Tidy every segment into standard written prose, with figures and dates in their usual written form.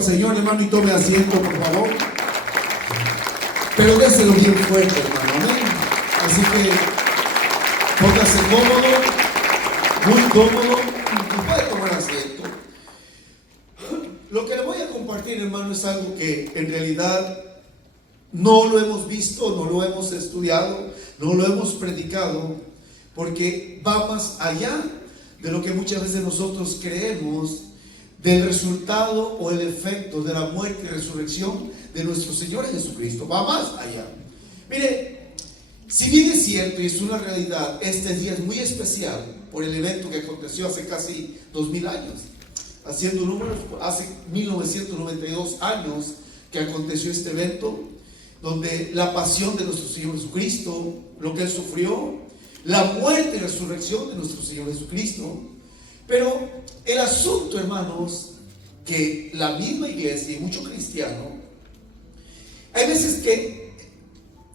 al Señor, hermano, y tome asiento, por favor. Pero déselo bien fuerte, hermano, amén. Así que póngase cómodo, muy cómodo, y puede tomar asiento. Lo que le voy a compartir, hermano, es algo que en realidad no lo hemos visto, no lo hemos estudiado, no lo hemos predicado, porque va más allá de lo que muchas veces nosotros creemos del resultado o el efecto de la muerte y resurrección de nuestro Señor Jesucristo. Va más allá. Mire, si bien es cierto y es una realidad, este día es muy especial por el evento que aconteció hace casi 2000 años. Haciendo números, hace 1992 años que aconteció este evento, donde la pasión de nuestro Señor Jesucristo, lo que Él sufrió, la muerte y resurrección de nuestro Señor Jesucristo. Pero el asunto, hermanos, que la misma iglesia y mucho cristiano, hay veces que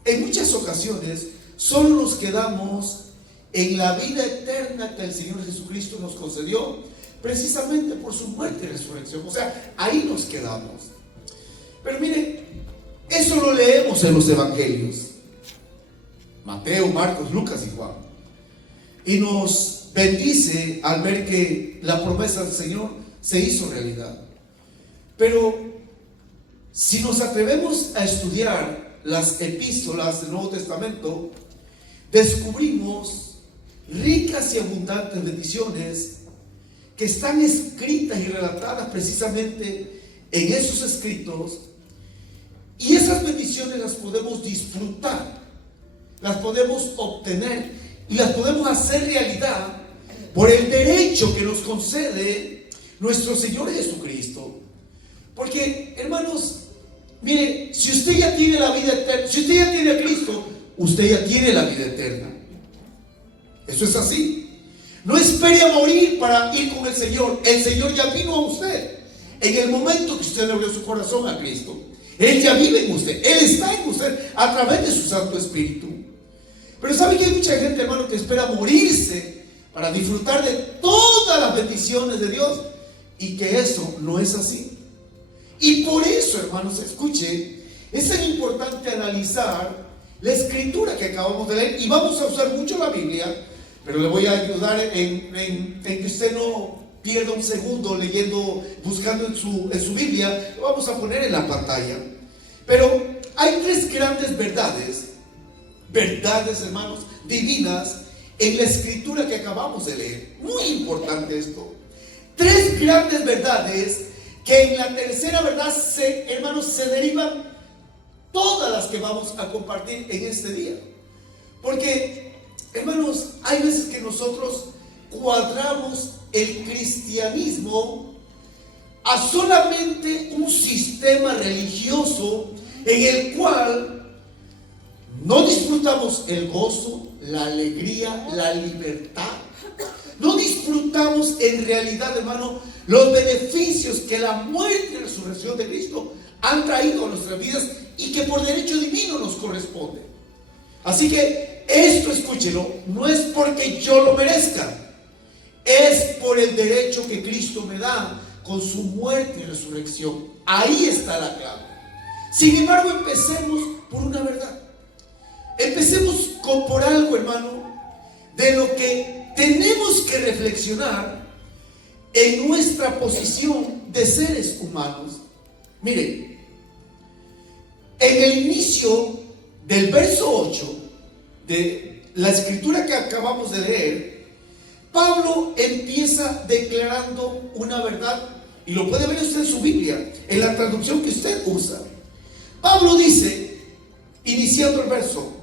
en muchas ocasiones solo nos quedamos en la vida eterna que el Señor Jesucristo nos concedió, precisamente por su muerte y resurrección. O sea, ahí nos quedamos. Pero mire, eso lo leemos en los evangelios, Mateo, Marcos, Lucas y Juan, y nos bendice al ver que la promesa del Señor se hizo realidad. Pero si nos atrevemos a estudiar las epístolas del Nuevo Testamento, descubrimos ricas y abundantes bendiciones que están escritas y relatadas precisamente en esos escritos, y esas bendiciones las podemos disfrutar, las podemos obtener y las podemos hacer realidad por el derecho que nos concede nuestro Señor Jesucristo. Porque, hermanos, mire, si usted ya tiene la vida eterna, si usted ya tiene a Cristo, usted ya tiene la vida eterna. Eso es así. No espere a morir para ir con el Señor. El Señor ya vino a usted en el momento que usted le abrió su corazón a Cristo. Él ya vive en usted, Él está en usted a través de su Santo Espíritu. Pero sabe que hay mucha gente, hermano, que espera morirse para disfrutar de todas las bendiciones de Dios, y que eso no es así. Y por eso, hermanos, escuche, es tan importante analizar la escritura que acabamos de leer, y vamos a usar mucho la Biblia, pero le voy a ayudar en que usted no pierda un segundo leyendo, buscando en su Biblia. Lo vamos a poner en la pantalla. Pero hay tres grandes verdades, hermanos, divinas, en la escritura que acabamos de leer. Muy importante esto. Tres grandes verdades que en la tercera verdad, hermanos, se derivan todas las que vamos a compartir en este día. Porque, hermanos, hay veces que nosotros cuadramos el cristianismo a solamente un sistema religioso en el cual no disfrutamos el gozo, la alegría, la libertad. No disfrutamos en realidad, hermano, los beneficios que la muerte y resurrección de Cristo han traído a nuestras vidas y que por derecho divino nos corresponde. Así que esto, escúchelo, no es porque yo lo merezca, es por el derecho que Cristo me da con su muerte y resurrección. Ahí está la clave. Sin embargo, empecemos por una verdad. Empecemos por algo, hermano, de lo que tenemos que reflexionar en nuestra posición de seres humanos. Miren, en el inicio del verso 8 de la escritura que acabamos de leer, Pablo empieza declarando una verdad, y lo puede ver usted en su Biblia, en la traducción que usted usa. Pablo dice, iniciando el verso: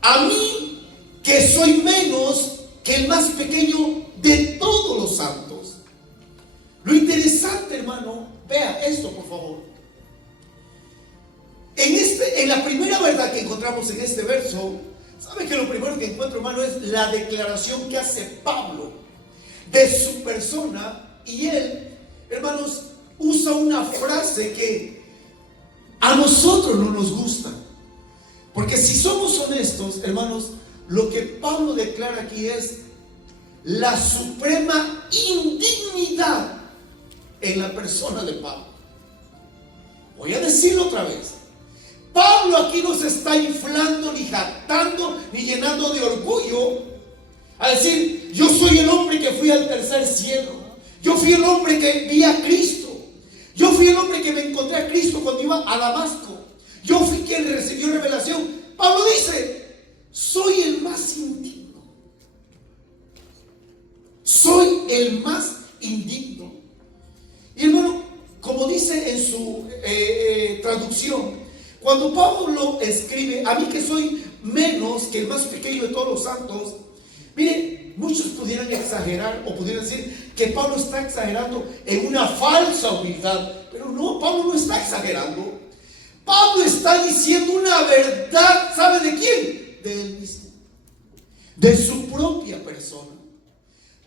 a mí, que soy menos que el más pequeño de todos los santos. Lo interesante, hermano, vea esto, por favor. En la primera verdad que encontramos en este verso, ¿sabe que lo primero que encuentro, hermano, es la declaración que hace Pablo de su persona? Y él, hermanos, usa una frase que a nosotros no nos gusta. Porque si somos honestos, hermanos, lo que Pablo declara aquí es la suprema indignidad en la persona de Pablo. Voy a decirlo otra vez. Pablo aquí no se está inflando, ni jactando, ni llenando de orgullo a decir: yo soy el hombre que fui al tercer cielo, yo fui el hombre que vi a Cristo, yo fui el hombre que me encontré a Cristo cuando iba a Damasco, yo fui quien recibió revelación. Pablo dice: soy el más indigno, soy el más indigno. Y hermano, como dice en su traducción, cuando Pablo escribe: a mí que soy menos que el más pequeño de todos los santos, mire, muchos pudieran exagerar o pudieran decir que Pablo está exagerando en una falsa humildad, pero no, Pablo no está exagerando. Pablo está diciendo una verdad. ¿Sabe de quién? De él mismo, de su propia persona.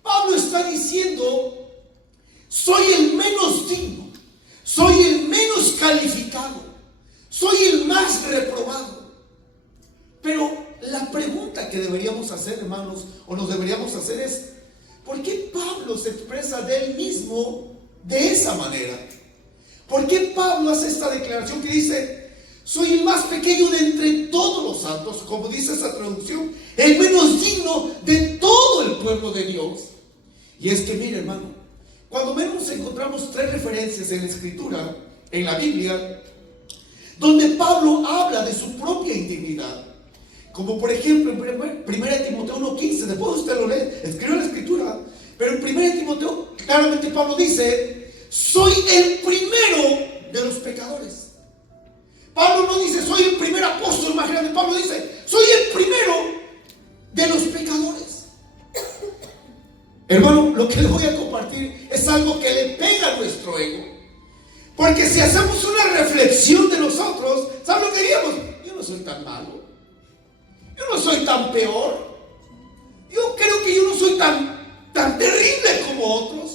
Pablo está diciendo: soy el menos digno, soy el menos calificado, soy el más reprobado. Pero la pregunta que deberíamos hacer, hermanos, o nos deberíamos hacer es: ¿por qué Pablo se expresa de él mismo de esa manera? ¿Por qué Pablo hace esta declaración que dice: soy el más pequeño de entre todos los santos, como dice esa traducción, el menos digno de todo el pueblo de Dios? Y es que, mire, hermano, cuando menos encontramos 3 referencias en la Escritura, en la Biblia, donde Pablo habla de su propia indignidad. Como por ejemplo en 1 Timoteo 1:15, después usted lo lee, escribe la Escritura, pero en 1 Timoteo claramente Pablo dice: soy el primero de los pecadores. Pablo no dice: soy el primer apóstol más grande. Pablo dice: soy el primero de los pecadores. Hermano, lo que les voy a compartir es algo que le pega a nuestro ego. Porque si hacemos una reflexión de nosotros, ¿saben lo que diríamos? Yo no soy tan malo, yo no soy tan peor, yo creo que yo no soy tan terrible como otros,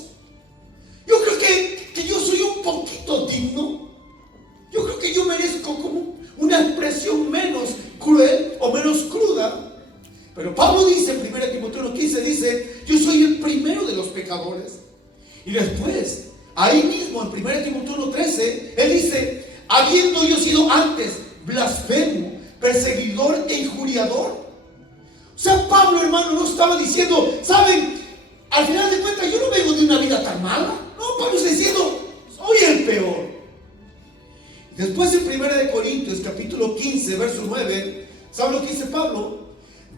yo creo que yo soy un poquito digno, yo creo que yo merezco como una expresión menos cruel o menos cruda. Pero Pablo dice en 1 Timoteo 1:15, dice: yo soy el primero de los pecadores. Y después, ahí mismo en 1 Timoteo 1:13, él dice: habiendo yo sido antes blasfemo, perseguidor e injuriador. O sea, Pablo, hermano, no estaba diciendo: saben, al final de cuentas yo no vengo de una vida tan mala. No, Pablo está diciendo: soy el peor. Después en 1 Corintios capítulo 15 verso 9, ¿saben lo que dice Pablo?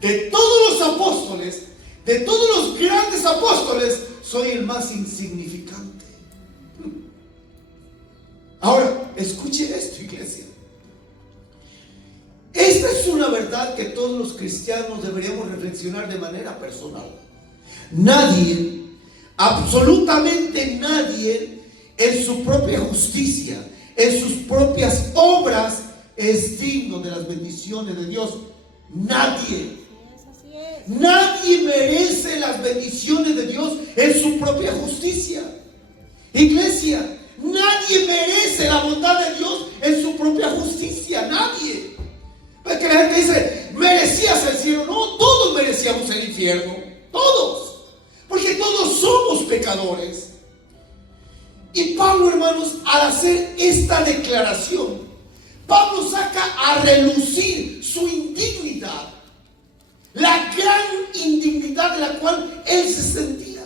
De todos los apóstoles, de todos los grandes apóstoles, soy el más insignificante. Ahora, escuche esto, iglesia. Esta es una verdad que todos los cristianos deberíamos reflexionar de manera personal. Nadie, absolutamente nadie, en su propia justicia, en sus propias obras, es digno de las bendiciones de Dios. Nadie. Nadie merece las bendiciones de Dios en su propia justicia. Iglesia, nadie merece la bondad de Dios en su propia justicia. Nadie. Porque la gente dice: merecías el cielo. No, todos merecíamos el infierno. Todos. Porque todos somos pecadores. Y Pablo, hermanos, al hacer esta declaración, Pablo saca a relucir su indignidad. La gran indignidad de la cual él se sentía.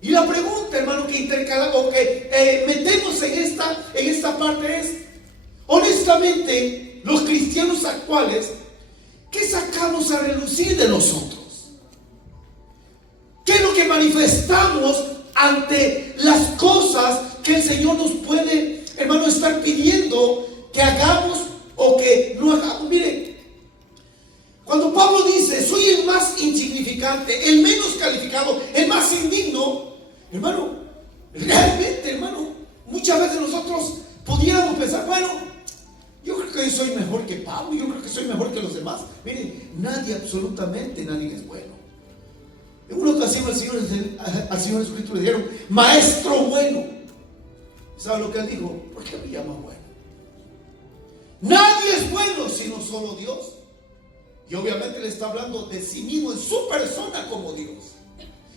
Y la pregunta, hermano, que intercalamos, que metemos en esta parte es: honestamente, los cristianos actuales, ¿qué sacamos a relucir de nosotros? ¿Qué es lo que manifestamos ante las cosas que el Señor nos puede, hermano, estar pidiendo que hagamos o que no hagamos? Miren, cuando Pablo dice: soy el más insignificante, el menos calificado, el más indigno, hermano, realmente, hermano, muchas veces nosotros pudiéramos pensar: bueno, yo creo que soy mejor que Pablo, yo creo que soy mejor que los demás. Miren, nadie, absolutamente nadie es bueno. En una ocasión al Señor Jesucristo le dijeron: maestro bueno. ¿Sabe lo que él dijo? ¿Por qué me llama bueno? Nadie es bueno sino solo Dios. Y obviamente le está hablando de sí mismo en su persona como Dios.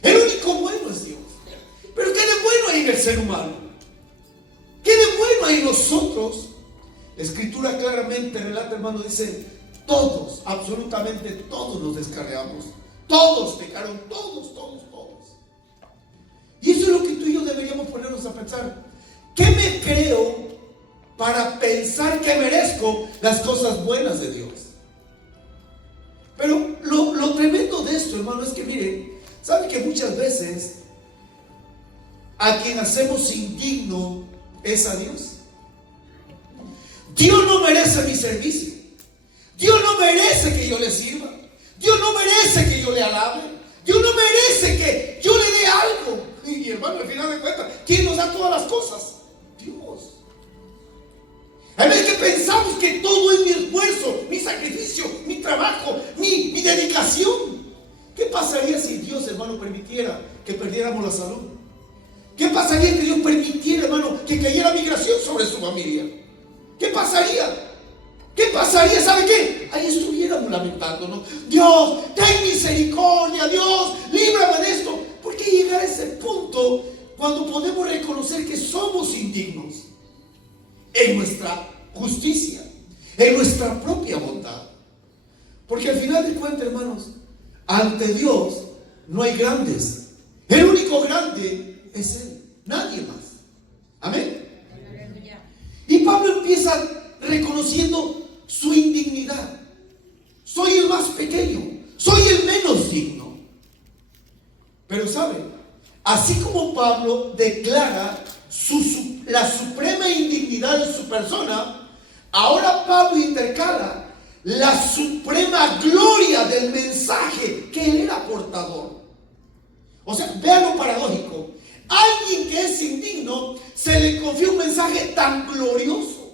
El único bueno es Dios. Pero ¿qué de bueno hay en el ser humano? ¿Qué de bueno hay en nosotros? nosotros, la Escritura claramente relata, hermano, dice, todos, absolutamente todos nos descarriamos. Todos pecaron, todos. Y eso es lo que tú y yo deberíamos ponernos a pensar. ¿Qué me creo para pensar que merezco las cosas buenas de Dios? Pero lo tremendo de esto, hermano, es que mire, ¿sabe que muchas veces a quien hacemos indigno es a Dios? Dios no merece mi servicio. Dios no merece que yo le sirva. Dios no merece que yo le alabe. Dios no merece que yo le dé algo. Y hermano, al final de cuentas, ¿quién nos da todas las cosas? Dios. A veces que pensamos que todo es mi esfuerzo, mi sacrificio, mi trabajo, mi dedicación. ¿Qué pasaría si Dios, hermano, permitiera que perdiéramos la salud? ¿Qué pasaría que Dios permitiera, hermano, que cayera migración sobre su familia? ¿Qué pasaría? ¿Qué pasaría? ¿Sabe qué? Ahí estuviéramos lamentándonos. Dios, ten misericordia. Dios, líbrame de esto. ¿Por qué llegar a ese punto cuando podemos reconocer que somos indignos en nuestra justicia, en nuestra propia bondad? Porque al final de cuentas, hermanos, ante Dios no hay grandes. El único grande es Él, nadie más. Amén. Y Pablo empieza reconociendo su indignidad. Soy el más pequeño, soy el menos digno. Pero sabe, así como Pablo declara la suprema indignidad de su persona, ahora Pablo intercala la suprema gloria del mensaje que él era portador. O sea, vean lo paradójico. Alguien que es indigno se le confía un mensaje tan glorioso.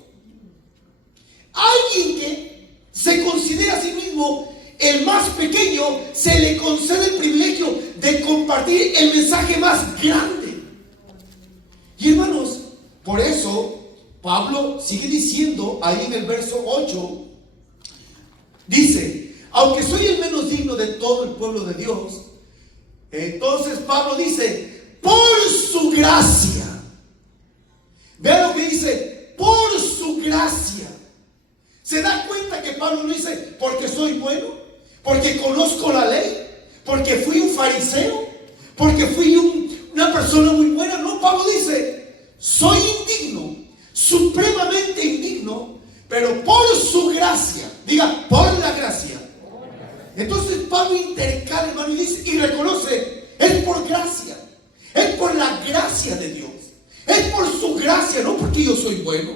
Alguien que se considera a sí mismo el más pequeño, se le concede el privilegio de compartir el mensaje más grande. Y hermanos, por eso Pablo sigue diciendo ahí en el verso 8, dice, aunque soy el menos digno de todo el pueblo de Dios, entonces Pablo dice, por su gracia. Vean lo que dice, por su gracia. ¿Se da cuenta que Pablo no dice porque soy bueno? Porque conozco la ley, porque fui un fariseo, porque fui una persona muy buena. No, Pablo dice, soy indigno, supremamente indigno, pero por su gracia, diga, por la gracia. Entonces Pablo intercala, hermano, y dice, y reconoce, es por gracia, es por la gracia de Dios, es por su gracia, no porque yo soy bueno,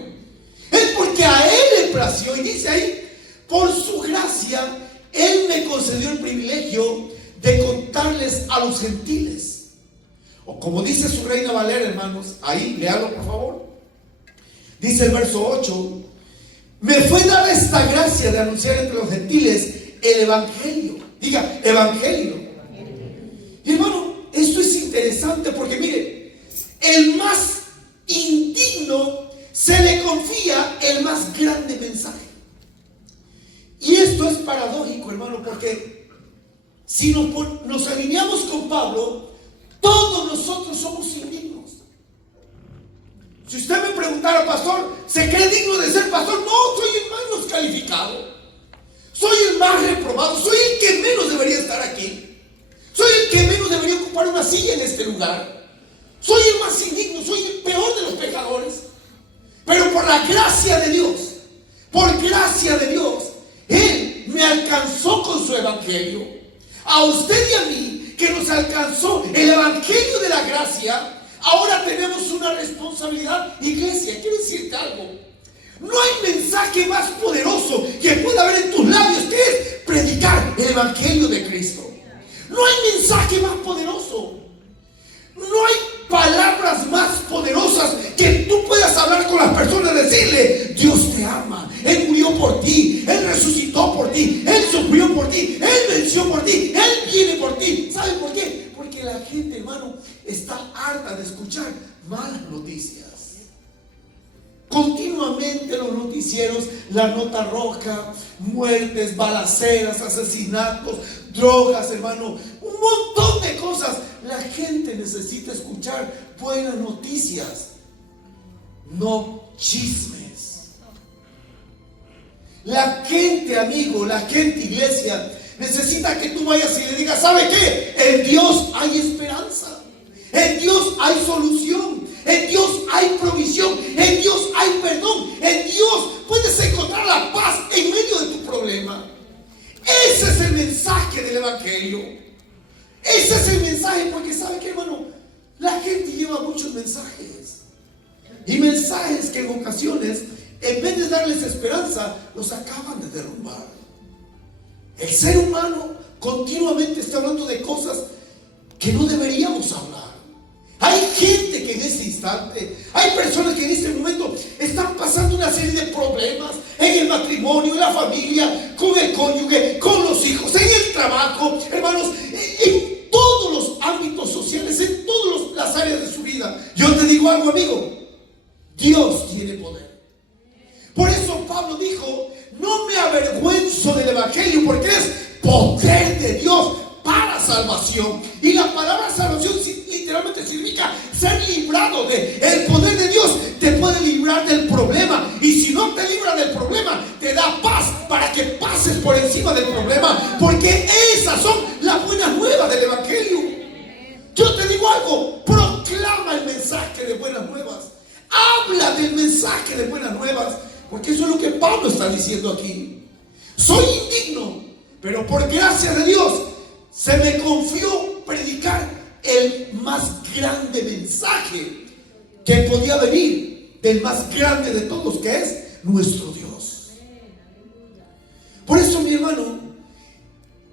es porque a Él le plació. Y dice ahí, por su gracia Él me concedió el privilegio de contarles a los gentiles. O como dice su Reina Valera, hermanos, ahí, léalo por favor. Dice el verso 8, me fue dada esta gracia de anunciar entre los gentiles el evangelio. Diga, evangelio. Y hermano, esto es interesante porque mire, el más indigno se le confía el más grande mensaje. Y esto es paradójico, hermano, porque si nos alineamos con Pablo, todos nosotros somos indignos. Si usted me preguntara, pastor, ¿se cree digno de ser pastor? No, soy el menos calificado, soy el más reprobado, soy el que menos debería estar aquí, soy el que menos debería ocupar una silla en este lugar, soy el más indigno, soy el peor de los pecadores. Pero por la gracia de Dios, por gracia de Dios, Él me alcanzó con su evangelio. A usted y a mí, que nos alcanzó el evangelio de la gracia, ahora tenemos una responsabilidad. Iglesia, quiero decirte algo. No hay mensaje más poderoso que pueda haber en tus labios que es predicar el evangelio de Cristo. No hay mensaje más poderoso. No hay palabras más poderosas que tú puedas hablar con las personas, decirle, Dios te ama, Él murió por ti, Él resucitó por ti, Él sufrió por ti, Él venció por ti, Él viene por ti. ¿Saben por qué? Porque la gente, hermano, está harta de escuchar malas noticias. Continuamente los noticieros, la nota roja, muertes, balaceras, asesinatos, drogas, hermano, un montón de cosas. La gente necesita escuchar buenas noticias, no chismes. La gente, amigo, la gente, iglesia, necesita que tú vayas y le digas: ¿sabe qué? En Dios hay esperanza, en Dios hay solución, en Dios hay provisión, en Dios hay perdón, en Dios puedes encontrar la paz en medio de tu problema. Ese es el mensaje del Evangelio. Ese es el mensaje, porque ¿sabe qué, hermano? La gente lleva muchos mensajes, y mensajes que en ocasiones, en vez de darles esperanza, los acaban de derrumbar. El ser humano continuamente está hablando de cosas que no deberíamos hablar. Hay gente que en este instante, hay personas que en este momento están pasando una serie de problemas en el matrimonio, en la familia, con el cónyuge, con los hijos, en el trabajo, hermanos, en todos los ámbitos sociales, en todas las áreas de su vida. Yo te digo algo, amigo: Dios tiene poder. Por eso Pablo dijo: no me avergüenzo del Evangelio, porque es poder de Dios para salvación. Y la palabra salvación literalmente significa ser librado de el poder de Dios. Te puede librar del problema, y si no te libra del problema, te da paz para que pases por encima del problema, porque esas son las buenas nuevas del Evangelio. Yo te digo algo: proclama el mensaje de buenas nuevas, habla del mensaje de buenas nuevas, porque eso es lo que Pablo está diciendo aquí. Soy indigno, pero por gracia de Dios se me confió predicar el más grande mensaje que podía venir del más grande de todos, que es nuestro Dios. Por eso, mi hermano,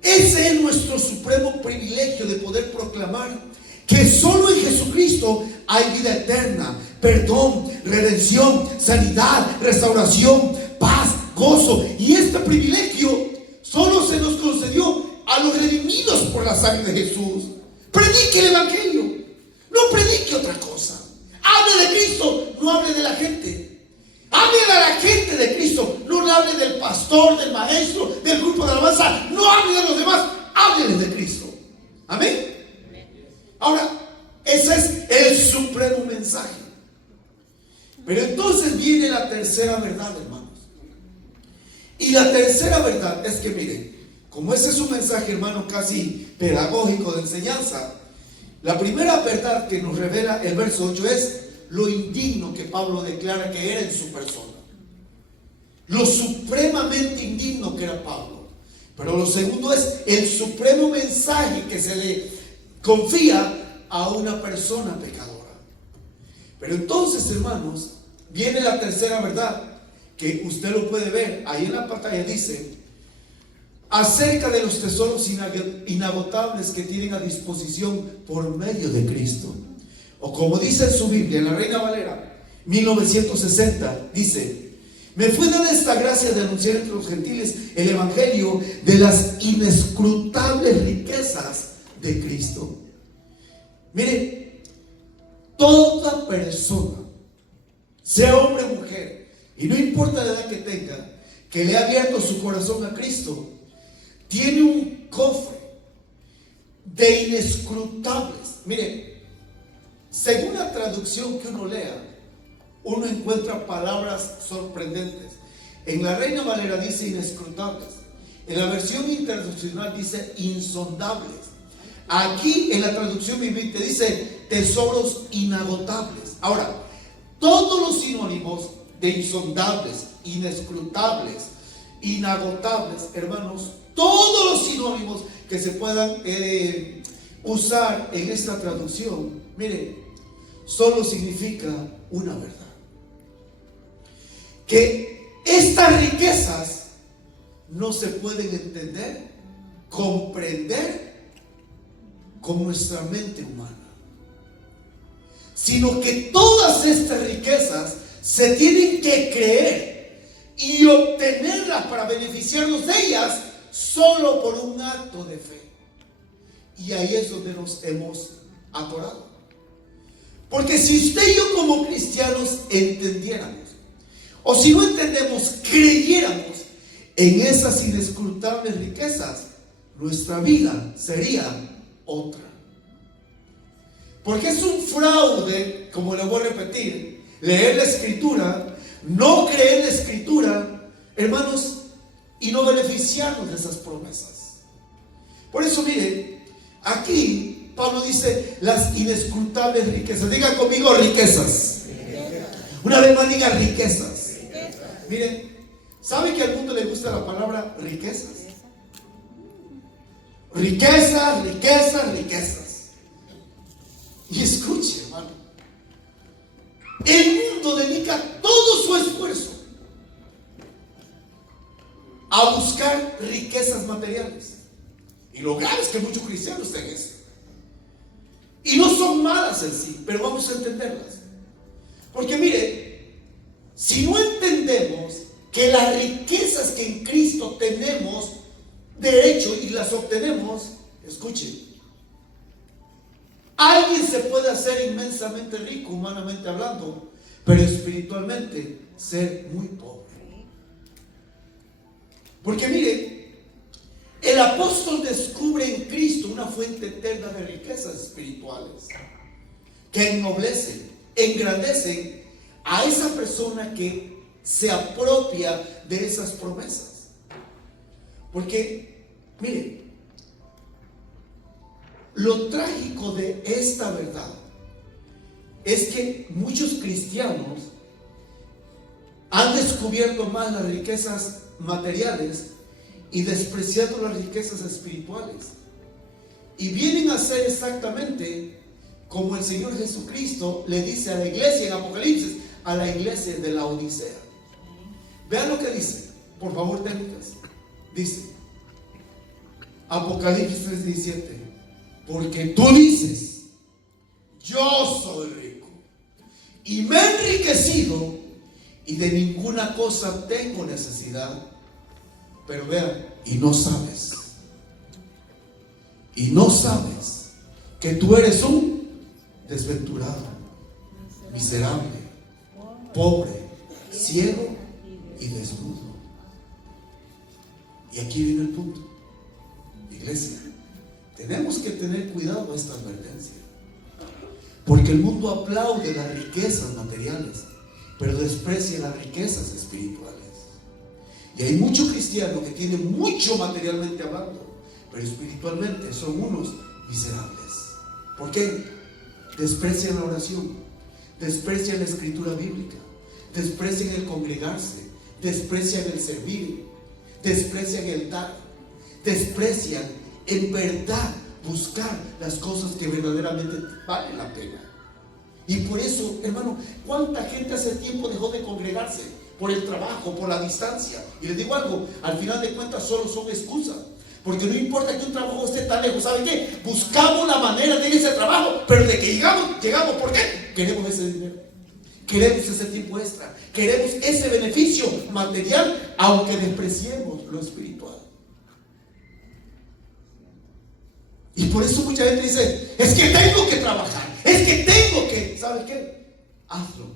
ese es nuestro supremo privilegio, de poder proclamar que solo en Jesucristo hay vida eterna, perdón, redención, sanidad, restauración, paz, gozo. Y este privilegio solo se nos concedió a los redimidos por la sangre de Jesús. Predique el Evangelio, no predique otra cosa. Hable de Cristo, no hable de la gente. Hable de la gente de Cristo, no hable del pastor, del maestro, del grupo de alabanza. No hable de los demás, hable de Cristo. Amén. Ahora, ese es el supremo mensaje. Pero entonces viene la tercera verdad, hermanos. Y la tercera verdad es que, miren, como ese es un mensaje, hermano, casi pedagógico de enseñanza, la primera verdad que nos revela el verso 8 es lo indigno que Pablo declara que era en su persona. Lo supremamente indigno que era Pablo. Pero lo segundo es el supremo mensaje que se le confía a una persona pecadora. Pero entonces, hermanos, viene la tercera verdad, que usted lo puede ver ahí en la pantalla. Dice: acerca de los tesoros inagotables que tienen a disposición por medio de Cristo. O como dice en su Biblia, en la Reina Valera 1960, dice: me fue dada esta gracia de anunciar entre los gentiles el evangelio de las inescrutables riquezas de Cristo. Mire, toda persona, sea hombre o mujer, y no importa la edad que tenga, que le ha abierto su corazón a Cristo, tiene un cofre de inescrutables. Mire, según la traducción que uno lea, uno encuentra palabras sorprendentes. En la Reina Valera dice inescrutables. En la versión internacional dice insondables. Aquí en la traducción viviente dice tesoros inagotables. Ahora, todos los sinónimos de insondables, inescrutables, inagotables, hermanos, todos los sinónimos que se puedan usar en esta traducción, mire, solo significa una verdad: que estas riquezas no se pueden entender, comprender con nuestra mente humana, sino que todas estas riquezas se tienen que creer y obtenerlas para beneficiarnos de ellas solo por un acto de fe. Y ahí es donde nos hemos atorado. Porque si usted y yo como cristianos entendiéramos, o si no entendemos, creyéramos en esas inescrutables riquezas, nuestra vida sería otra. Porque es un fraude, como le voy a repetir, leer la Escritura, no creer la Escritura, hermanos, y no beneficiarnos de esas promesas. Por eso, mire, aquí Pablo dice las inescrutables riquezas. Diga conmigo riquezas. Una vez más diga riquezas. Mire, ¿sabe que al mundo le gusta la palabra riquezas? Riquezas, riquezas, riquezas. Y escuche, hermano, el mundo dedica todo su esfuerzo a buscar riquezas materiales. Y lo grave es que muchos cristianos están en eso. Y no son malas en sí, pero vamos a entenderlas. Porque mire, si no entendemos que las riquezas que en Cristo tenemos derecho y las obtenemos, escuchen, alguien se puede hacer inmensamente rico, humanamente hablando, pero espiritualmente ser muy pobre. Porque mire, el apóstol descubre en Cristo una fuente eterna de riquezas espirituales que ennoblecen, engrandecen a esa persona que se apropia de esas promesas. Porque, mire, lo trágico de esta verdad es que muchos cristianos han descubierto más las riquezas materiales y despreciando las riquezas espirituales, y vienen a ser exactamente como el Señor Jesucristo le dice a la iglesia en Apocalipsis, a la iglesia de la Odisea. Vean lo que dice, por favor, técnicas. Dice Apocalipsis 3:17: porque tú dices, yo soy rico y me he enriquecido y de ninguna cosa tengo necesidad. Pero vean, y no sabes que tú eres un desventurado, miserable, pobre, ciego y desnudo. Y aquí viene el punto, iglesia. Tenemos que tener cuidado a esta advertencia, porque el mundo aplaude las riquezas materiales, pero desprecia las riquezas espirituales. Y hay muchos cristianos que tienen mucho materialmente hablando, pero espiritualmente son unos miserables. ¿Por qué? Desprecian la oración, desprecian la escritura bíblica, desprecian el congregarse, desprecian el servir, desprecian el dar, desprecian en verdad buscar las cosas que verdaderamente valen la pena. Y por eso, hermano, ¿cuánta gente hace tiempo dejó de congregarse? Por el trabajo, por la distancia. Y les digo algo, al final de cuentas solo son excusas. Porque no importa que un trabajo esté tan lejos, ¿saben qué? Buscamos la manera de ir a ese trabajo, pero de que llegamos, ¿por qué? Queremos ese dinero, queremos ese tiempo extra, queremos ese beneficio material, aunque despreciemos lo espiritual. Y por eso mucha gente dice, es que tengo que trabajar, es que tengo que, ¿sabes qué? Hazlo,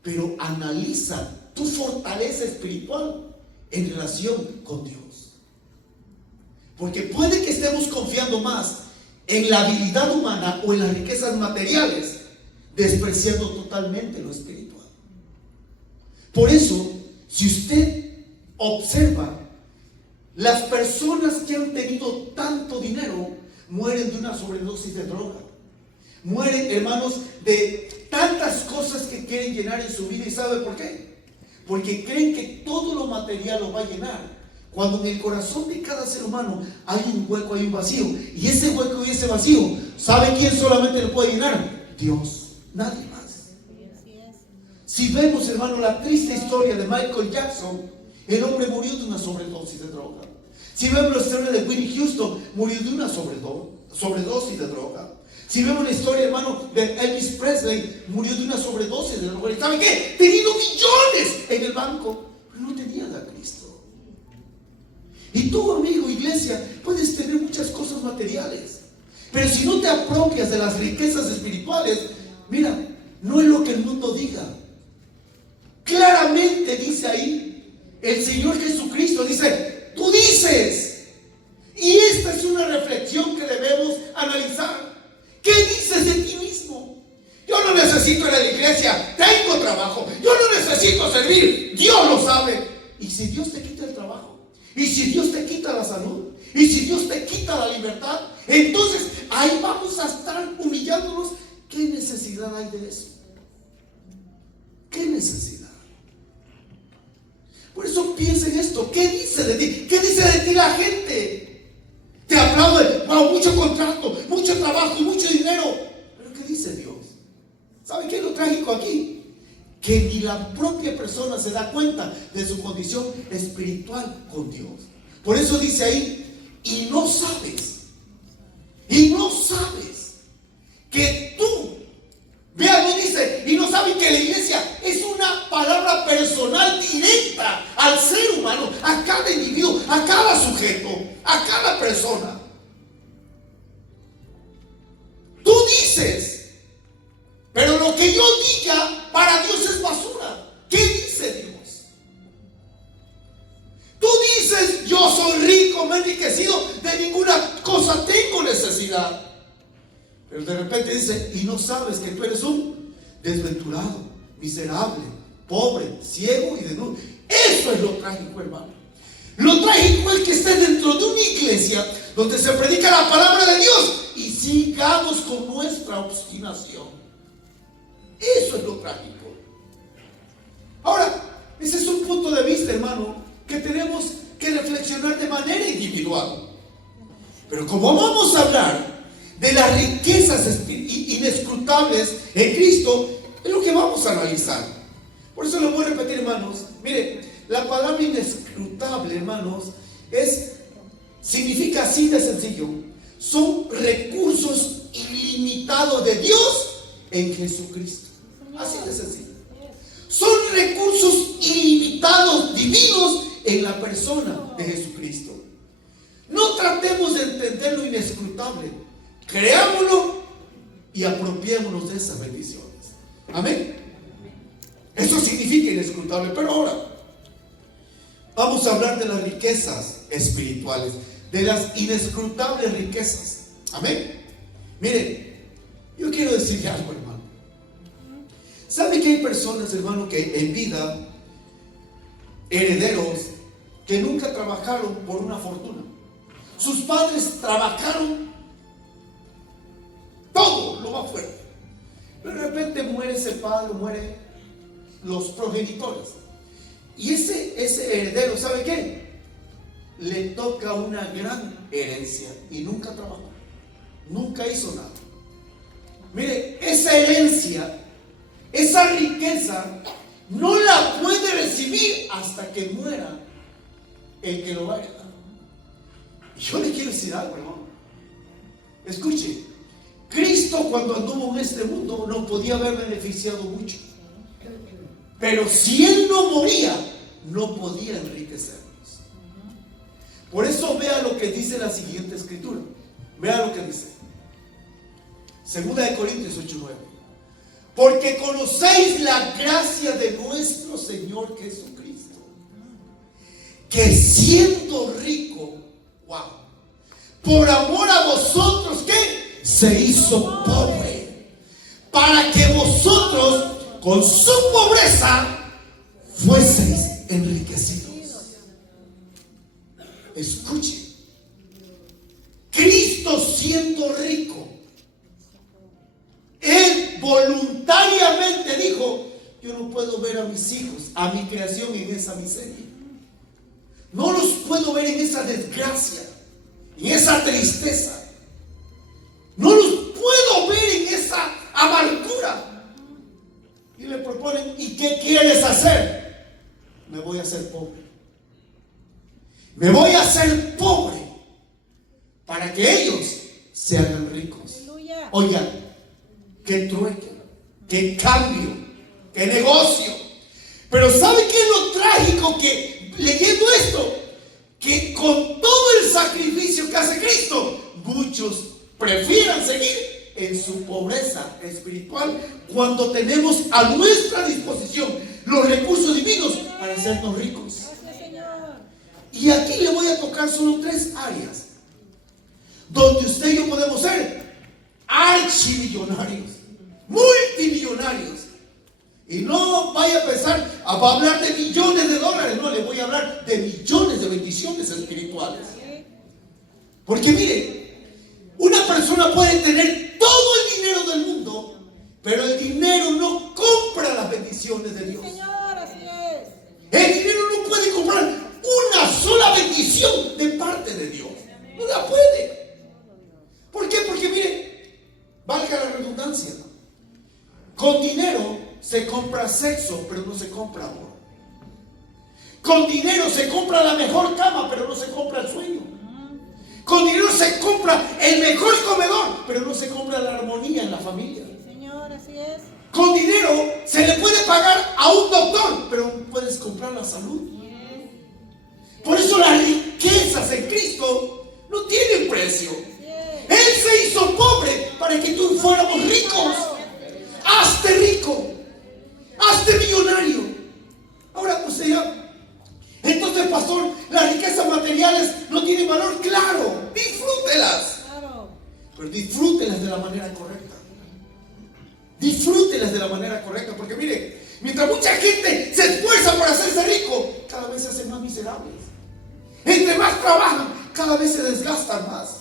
pero analiza tu fortaleza espiritual en relación con Dios. Porque puede que estemos confiando más en la habilidad humana o en las riquezas materiales, despreciando totalmente lo espiritual. Por eso, si usted observa, las personas que han tenido tanto dinero mueren de una sobredosis de droga. Mueren, hermanos, de tantas cosas que quieren llenar en su vida. ¿Y sabe por qué? Porque creen que todo lo material lo va a llenar, cuando en el corazón de cada ser humano hay un hueco, hay un vacío. Y ese hueco y ese vacío, ¿sabe quién solamente lo puede llenar? Dios, nadie más. Si vemos, hermano, la triste historia de Michael Jackson, el hombre murió de una sobredosis de droga. Si vemos la historia de Whitney Houston, murió de una sobredosis de droga. Si vemos la historia, hermano, de Elvis Presley, murió de una sobredosis de droga. ¿Saben qué? Teniendo millones en el banco, pero no tenía a Cristo. Y tú, amigo, iglesia, puedes tener muchas cosas materiales, pero si no te apropias de las riquezas espirituales, mira, no es lo que el mundo diga. Claramente dice ahí el Señor Jesucristo, dice, tú dices. Y esta es una reflexión que debemos analizar. ¿Qué dices de ti mismo? Yo no necesito ir a la iglesia, tengo trabajo. Yo no necesito servir, Dios lo sabe. Y si Dios te quita el trabajo, Y si Dios te quita la salud, y si Dios te quita la libertad, entonces ahí vamos a estar humillándonos. ¿Qué necesidad hay de eso? ¿Qué necesidad? Por eso piensa en esto. ¿Qué dice de ti? ¿Qué dice de ti la gente? Te aplaude, wow, mucho contrato, mucho trabajo y mucho dinero. Pero ¿qué dice Dios? ¿Sabe qué es lo trágico aquí? Que ni la propia persona se da cuenta de su condición espiritual con Dios. Por eso dice ahí, y no sabes que tú, vean, dice, y no sabes que la iglesia es una palabra personal directa al ser humano, a cada individuo, a cada sujeto, a cada persona. Tú dices, pero lo que yo diga para Dios es basura. ¿Qué dice Dios? Tú dices, yo soy rico, me he enriquecido, de ninguna cosa tengo necesidad. Pero de repente dice, y no sabes que tú eres un desventurado, miserable, pobre, ciego y desnudo. Eso es lo trágico, hermano. Lo trágico es que estés dentro de una iglesia donde se predica la palabra de Dios y sigamos con nuestra obstinación. Eso es lo trágico. Ahora, ese es un punto de vista, hermano, que tenemos que reflexionar de manera individual. Pero como vamos a hablar de las riquezas inescrutables en Cristo, es lo que vamos a analizar. Por eso lo voy a repetir, hermanos. Mire, la palabra inescrutable, hermanos, significa así de sencillo. Son recursos ilimitados de Dios en Jesucristo. Así de sencillo. Son recursos ilimitados divinos en la persona de Jesucristo. No tratemos de entender lo inescrutable. Creámoslo y apropiémonos de esas bendiciones. Amén. Eso significa inescrutable. Pero ahora vamos a hablar de las riquezas espirituales, de las inescrutables riquezas. Amén. Mire, yo quiero decirle algo, hermano. ¿Sabe que hay personas, hermano, que en vida, herederos, que nunca trabajaron por una fortuna? Sus padres trabajaron todo lo más fuerte, pero de repente muere ese padre, mueren los progenitores, y ese heredero, ¿sabe qué? Le toca una gran herencia y nunca trabajó, nunca hizo nada. Mire, esa herencia, esa riqueza, no la puede recibir hasta que muera el que lo va a heredar. Y yo le quiero decir algo, hermano. Escuche, Cristo cuando anduvo en este mundo no podía haber beneficiado mucho, pero si Él no moría, no podía enriquecernos. Por eso vea lo que dice la siguiente escritura. Vea lo que dice 2 Corintios 8:9. Porque conocéis la gracia de nuestro Señor Jesucristo, que siendo rico, por amor a vosotros, ¿qué? Se hizo pobre, para que vosotros con su pobreza fueseis enriquecidos. Escuche, Cristo siendo rico, Él voluntariamente dijo, yo no puedo ver a mis hijos, a mi creación en esa miseria. No los puedo ver en esa desgracia, en esa tristeza. No los puedo ver en esa amargura. Y le proponen, ¿y qué quieres hacer? Me voy a hacer pobre. Me voy a hacer pobre para que ellos se hagan ricos. Oigan, qué trueque, qué cambio, qué negocio. Pero ¿sabe qué es lo trágico? Que leyendo esto, que con todo el sacrificio que hace Cristo, muchos prefieran seguir en su pobreza espiritual cuando tenemos a nuestra disposición los recursos divinos para hacernos ricos. Y aquí le voy a tocar solo 3 áreas donde usted y yo podemos ser archimillonarios, multimillonarios. Y no vaya a pensar, va a hablar de millones de dólares. No, le voy a hablar de millones de bendiciones espirituales. Porque mire, una persona puede tener todo el dinero del mundo, pero el dinero no compra las bendiciones de Dios. Señor, así es. El dinero no puede comprar una sola bendición de parte de Dios. No la puede. ¿Por qué? Porque mire, valga la redundancia, con dinero se compra sexo, pero no se compra amor. Con dinero se compra la mejor cama, pero no se compra el sueño. Con dinero se compra el mejor comedor, pero no se compra la armonía en la familia. Señor, así es. Con dinero se le puede pagar a un doctor, pero no puedes comprar la salud. Por eso las riquezas en Cristo no tienen precio. Él se hizo pobre para que tú fuéramos ricos. Hazte rico, hazte millonario. Ahora usted dirá, entonces, pastor, las riquezas materiales no tienen valor. Claro, disfrútelas. Claro. Pero disfrútelas de la manera correcta. Disfrútelas de la manera correcta. Porque mire, mientras mucha gente se esfuerza por hacerse rico, cada vez se hacen más miserables. Entre más trabajan, cada vez se desgastan más.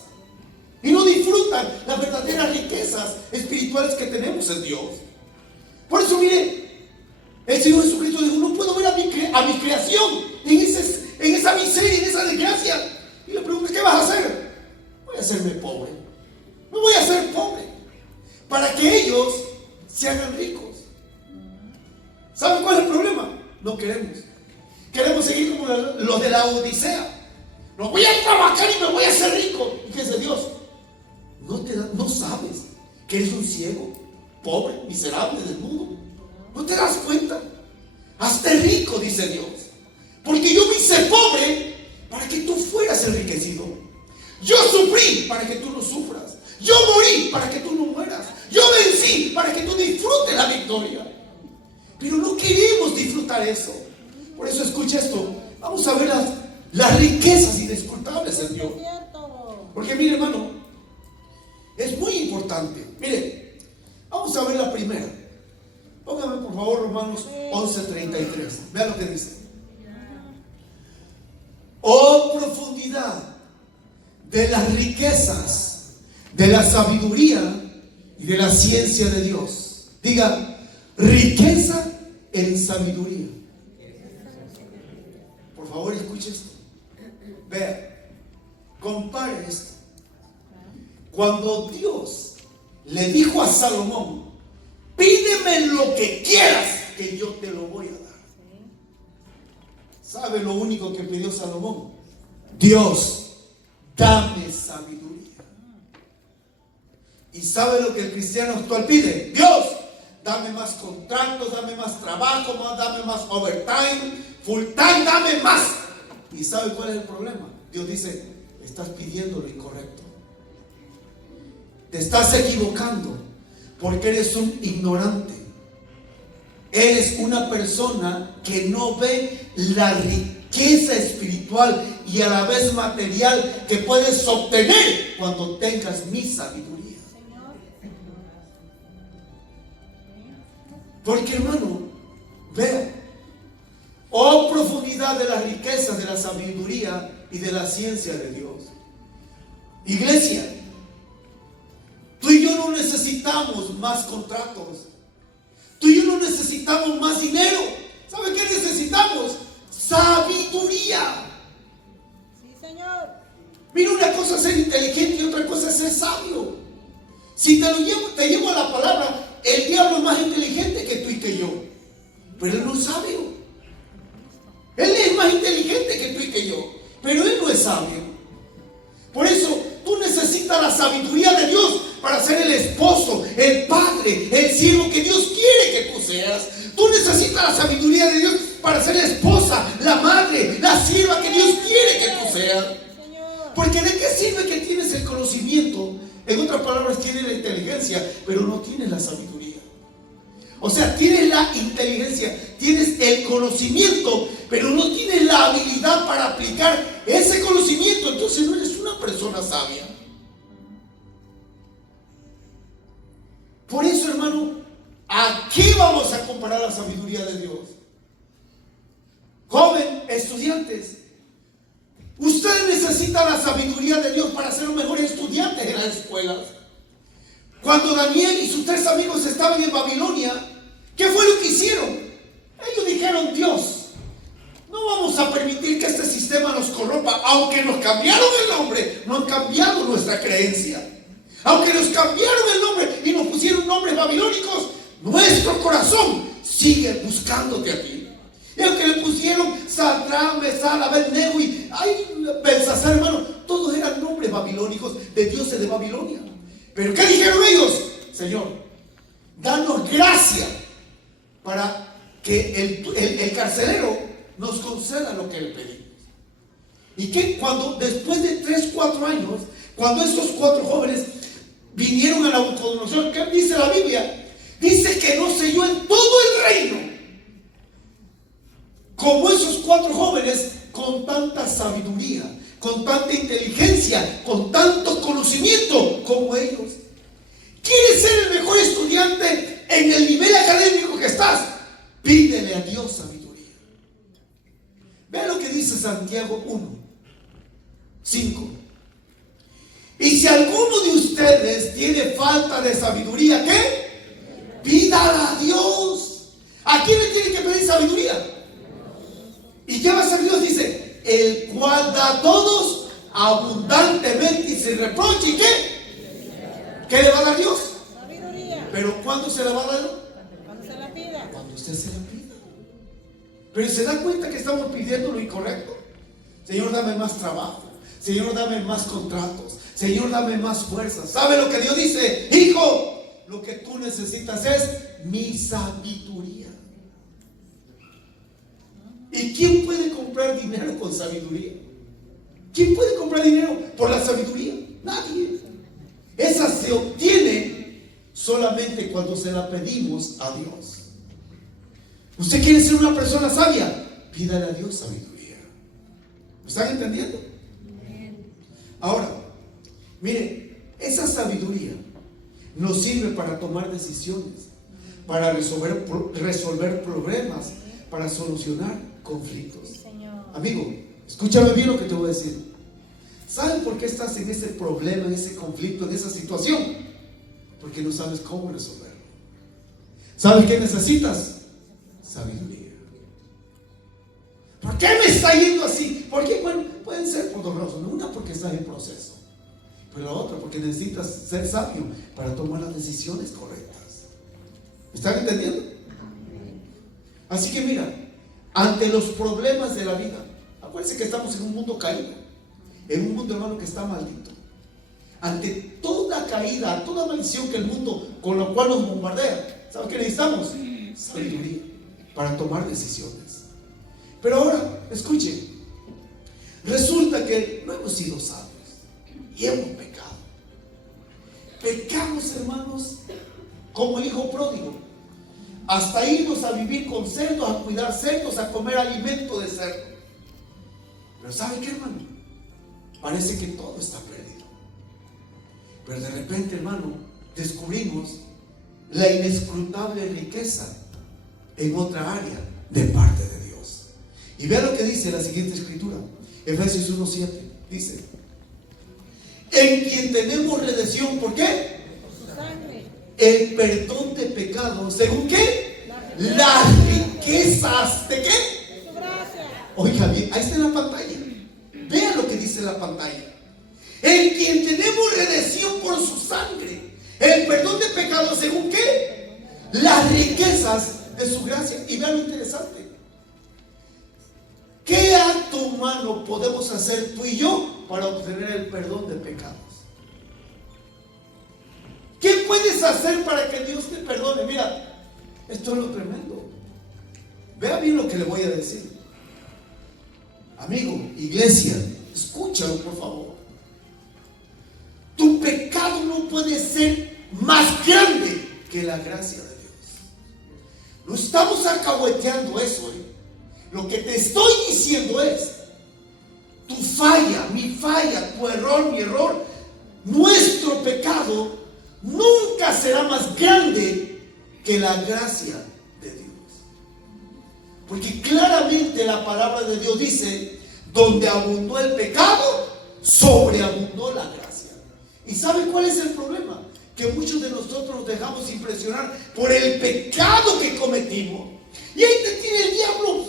Y no disfrutan las verdaderas riquezas espirituales que tenemos en Dios. Por eso mire, el Señor Jesucristo dijo, no puedo ver a mi creación en esa miseria, en esa desgracia. Y le pregunto, ¿qué vas a hacer? Voy a hacerme pobre. Me voy a hacer pobre para que ellos se hagan ricos. ¿Saben cuál es el problema? No queremos. Queremos seguir como los de la Odisea. No voy a trabajar y me voy a hacer rico. Y fíjense, Dios, no sabes que eres un ciego, pobre, miserable del mundo. ¿No te das cuenta? Hazte rico, dice Dios. Porque yo me hice pobre para que tú fueras enriquecido. Yo sufrí para que tú no sufras. Yo morí para que tú no mueras. Yo vencí para que tú disfrutes la victoria. Pero no queremos disfrutar eso. Por eso escucha esto. Vamos a ver las riquezas inescrutables en Dios. Porque mire, hermano, es muy importante. Mire, vamos a ver la primera. Póngame por favor Romanos 11:33. Vean lo que dice. Oh profundidad de las riquezas, de la sabiduría y de la ciencia de Dios. Diga, riqueza en sabiduría. Por favor, escuche esto. Vea, compare esto. Cuando Dios le dijo a Salomón, pídeme lo que quieras, que yo te lo voy a dar. ¿Sabe lo único que pidió Salomón? Dios, dame sabiduría. ¿Y sabe lo que el cristiano actual pide? Dios, dame más contratos, dame más trabajo, dame más overtime, full time, dame más. ¿Y sabe cuál es el problema? Dios dice, estás pidiendo lo incorrecto. Te estás equivocando porque eres un ignorante. Eres una persona que no ve la riqueza espiritual y a la vez material que puedes obtener cuando tengas mi sabiduría. Porque hermano, vea, oh profundidad de las riquezas, de la sabiduría y de la ciencia de Dios. Iglesia, tú y yo no necesitamos más contratos. Tú y yo no necesitamos más dinero. ¿Sabe qué necesitamos? Sabiduría. Sí, Señor. Mira, una cosa es ser inteligente y otra cosa es ser sabio. Si te llevo a la palabra, el diablo es más inteligente que tú y que yo, pero él no es sabio. Él es más inteligente que tú y que yo, pero él no es sabio. Por eso tú necesitas la sabiduría de Dios para ser el esposo, el padre, el siervo que Dios quiere que tú seas. Tú necesitas la sabiduría de Dios para ser la esposa, la madre, la sierva que Dios quiere que tú seas. Porque ¿de qué sirve que tienes el conocimiento? En otras palabras, tienes la inteligencia, pero no tienes la sabiduría. O sea, tienes la inteligencia, tienes el conocimiento, pero no tienes la habilidad para aplicar ese conocimiento. Entonces no eres una persona sabia. Por eso, hermano, ¿A qué vamos a comparar la sabiduría de Dios? Joven, estudiantes, ustedes necesitan la sabiduría de Dios para ser los mejores estudiantes en las escuelas. Cuando Daniel y sus 3 amigos estaban en Babilonia, ¿qué fue lo que hicieron? Ellos dijeron: Dios, no vamos a permitir que este sistema nos corrompa. Aunque nos cambiaron el nombre, no han cambiado nuestra creencia. Aunque nos cambiaron el nombre y nos pusieron nombres babilónicos, nuestro corazón sigue buscándote a ti. Y aunque le pusieron Sadrach, Mesach, Abednego y Belsasar, hermano, todos eran nombres babilónicos de dioses de Babilonia. Pero ¿qué dijeron ellos? Señor, danos gracia para que el carcelero nos conceda lo que le pedimos. Y que cuando después de 3-4 años, cuando estos 4 jóvenes vinieron a Nabucodonosor, ¿qué dice la Biblia? Dice que no se halló en todo el reino como esos 4 jóvenes, con tanta sabiduría, con tanta inteligencia, con tanto conocimiento como ellos. ¿Quieres ser el mejor estudiante en el nivel académico que estás? Pídele a Dios sabiduría. Vean lo que dice Santiago 1:5. Y si alguno de ustedes tiene falta de sabiduría, ¿qué? Pídala a Dios. ¿A quién le tiene que pedir sabiduría? Y ya va a ser Dios, dice, el cual da a todos abundantemente y sin reproche. ¿Y qué? ¿Qué le va a dar Dios? Sabiduría. Pero ¿cuándo se la va a dar? Cuando se la pida. Cuando usted se la pida. Pero ¿se da cuenta que estamos pidiendo lo incorrecto? Señor, dame más trabajo. Señor, dame más contratos. Señor, dame más fuerza. ¿Sabe lo que Dios dice? Hijo, lo que tú necesitas es mi sabiduría. ¿Y quién puede comprar dinero con sabiduría? ¿Quién puede comprar dinero por la sabiduría? Nadie. Esa se obtiene solamente cuando se la pedimos a Dios. ¿Usted quiere ser una persona sabia? Pídale a Dios sabiduría. ¿Me están entendiendo? Ahora, mire, esa sabiduría nos sirve para tomar decisiones, para resolver problemas, para solucionar conflictos. Sí, Señor. Amigo, escúchame bien lo que te voy a decir. ¿Sabes por qué estás en ese problema, en ese conflicto, en esa situación? Porque no sabes cómo resolverlo. ¿Sabes qué necesitas? Sabiduría. ¿Por qué me está yendo así? Porque, bueno, pueden ser por 2 razones. Una, porque estás en proceso. Pero la otra, porque necesitas ser sabio para tomar las decisiones correctas. ¿Me están entendiendo? Así que mira, ante los problemas de la vida, acuérdense que estamos en un mundo caído, en un mundo, hermano, que está maldito. Ante toda caída, toda maldición que el mundo con la cual nos bombardea, ¿sabes qué necesitamos? Sabiduría para tomar decisiones. Pero ahora, escuchen, resulta que no hemos sido sabios y hemos pecado. Pecamos, hermanos, como el hijo pródigo, hasta irnos a vivir con cerdos, a cuidar cerdos, a comer alimento de cerdo. Pero ¿sabe qué, hermano? Parece que todo está perdido. Pero de repente, hermano, descubrimos la inescrutable riqueza en otra área de parte de Dios. Y vea lo que dice la siguiente escritura, Efesios 1:7. Dice: en quien tenemos redención, ¿por qué? Por su sangre. El perdón de pecados, ¿según qué? Las riquezas ¿de qué? De su gracia. Oiga bien, ahí está en la pantalla. Vean lo que dice la pantalla. En quien tenemos redención por su sangre, el perdón de pecados, ¿según qué? Las riquezas de su gracia. Y vean lo interesante. ¿Qué acto humano podemos hacer tú y yo para obtener el perdón de pecados? ¿Qué puedes hacer para que Dios te perdone? Mira, esto es lo tremendo. Vea bien lo que le voy a decir. Amigo, iglesia, escúchalo por favor. Tu pecado no puede ser más grande que la gracia de Dios. No estamos alcahueteando eso, Lo que te estoy diciendo es: tu falla, mi falla, tu error, mi error, nuestro pecado nunca será más grande que que la gracia de Dios. Porque claramente la palabra de Dios dice, donde abundó el pecado, sobreabundó la gracia. ¿Y sabe cuál es el problema? Que muchos de nosotros nos dejamos impresionar por el pecado que cometimos. Y ahí te tiene el diablo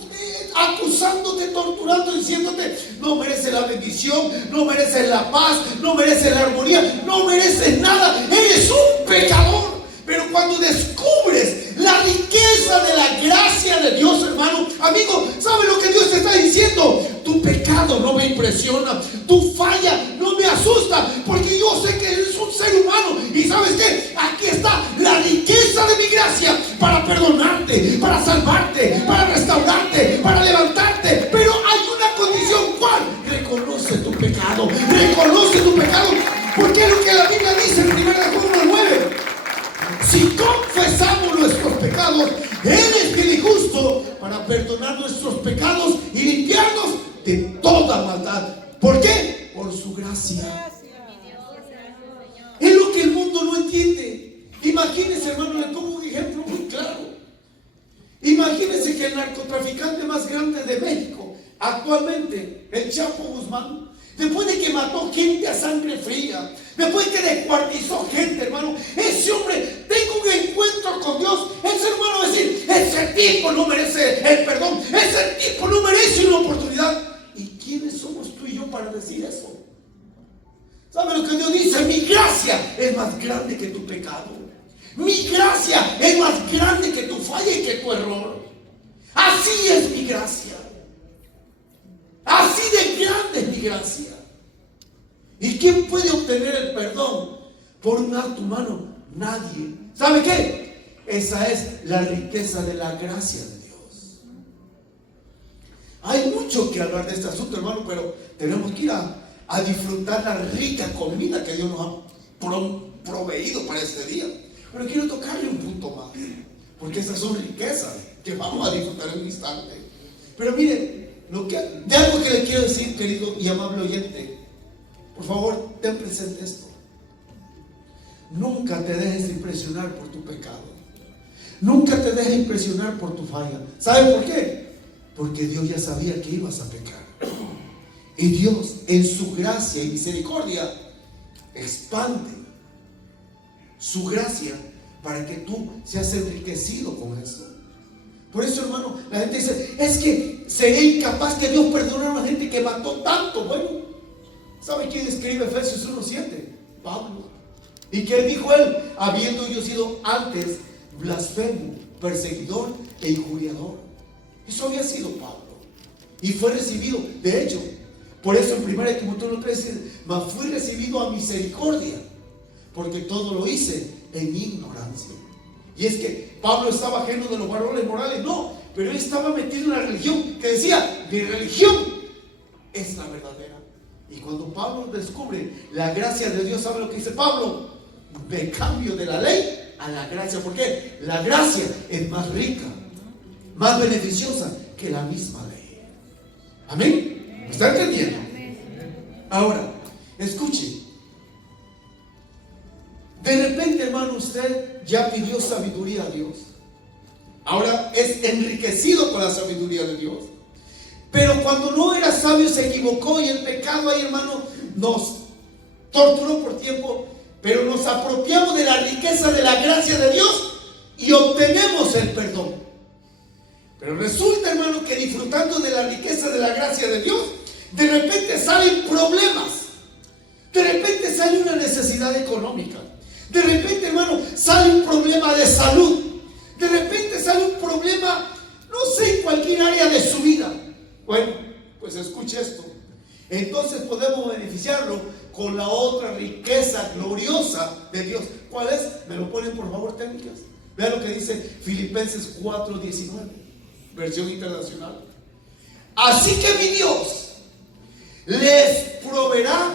acusándote, torturando, diciéndote, no mereces la bendición, no mereces la paz, no mereces la armonía, no mereces nada, eres un pecador. Pero cuando descubres la riqueza de la gracia de Dios, hermano, amigo, ¿sabe lo que Dios te está diciendo? Tu pecado no me impresiona, tu falla no me asusta, porque yo sé que eres un ser humano. Y ¿sabes qué? Aquí está la riqueza de mi gracia para perdonarte, para salvarte, para restaurarte, para levantarte. Pero hay una condición, ¿cuál? Reconoce tu pecado, porque es lo que la Biblia dice en 1 Juan 9. Si confesamos nuestros pecados, Él es fiel y justo para perdonar nuestros pecados y limpiarnos de toda maldad. ¿Por qué? Por su gracia. Es lo que el mundo no entiende. Imagínense, hermano, le pongo un ejemplo muy claro. Imagínense que el narcotraficante más grande de México, actualmente, el Chapo Guzmán, después de que mató gente a sangre fría, después que descuartizó gente, hermano, ese hombre tenga un encuentro con Dios, ese hermano va a decir, ese tipo no merece el perdón, ese tipo no merece una oportunidad. ¿Y quiénes somos tú y yo para decir eso? ¿Sabe lo que Dios dice? Mi gracia es más grande que tu pecado. Mi gracia es más grande que tu falla y que tu error. Así es mi gracia. Así de grande es mi gracia. ¿Y quién puede obtener el perdón por un acto humano? Nadie. ¿Sabe qué? Esa es la riqueza de la gracia de Dios. Hay mucho que hablar de este asunto, hermano, pero tenemos que ir a disfrutar la rica comida que Dios nos ha proveído para este día. Pero quiero tocarle un punto más, porque esas son riquezas que vamos a disfrutar en un instante. Pero miren, de algo que le quiero decir, querido y amable oyente, por favor, ten presente esto. Nunca te dejes impresionar por tu pecado. Nunca te dejes impresionar por tu falla. ¿Sabe por qué? Porque Dios ya sabía que ibas a pecar. Y Dios, en su gracia y misericordia, expande su gracia para que tú seas enriquecido con eso. Por eso, hermano, la gente dice, es que sería incapaz que Dios perdonara a una gente que mató tanto. Bueno, ¿sabe quién escribe Efesios 1:7? Pablo. ¿Y qué dijo él? Habiendo yo sido antes blasfemo, perseguidor e injuriador. Eso había sido Pablo. Y fue recibido, de hecho, por eso en 1 Timoteo 3 dice, mas fui recibido a misericordia, porque todo lo hice en ignorancia. Y es que Pablo estaba ajeno de los valores morales, no, pero él estaba metido en la religión que decía, mi religión es la verdadera. Y cuando Pablo descubre la gracia de Dios, ¿sabe lo que dice Pablo? Me cambio de la ley a la gracia. ¿Por qué? La gracia es más rica, más beneficiosa que la misma ley. ¿Amén? ¿Me está entendiendo? Ahora, escuche. De repente, hermano, usted ya pidió sabiduría a Dios. Ahora es enriquecido con la sabiduría de Dios. Pero cuando no era sabio se equivocó y el pecado ahí, hermano, nos torturó por tiempo. Pero nos apropiamos de la riqueza de la gracia de Dios y obtenemos el perdón. Pero resulta, hermano, que disfrutando de la riqueza de la gracia de Dios, de repente salen problemas. De repente sale una necesidad económica. De repente, hermano, sale un problema de salud. De repente sale un problema, no sé, en cualquier área de su vida. Bueno, pues escuche esto. Entonces podemos beneficiarlo con la otra riqueza gloriosa de Dios. ¿Cuál es? Me lo ponen por favor, técnicas. Vean lo que dice Filipenses 4:19, versión internacional. Así que mi Dios les proveerá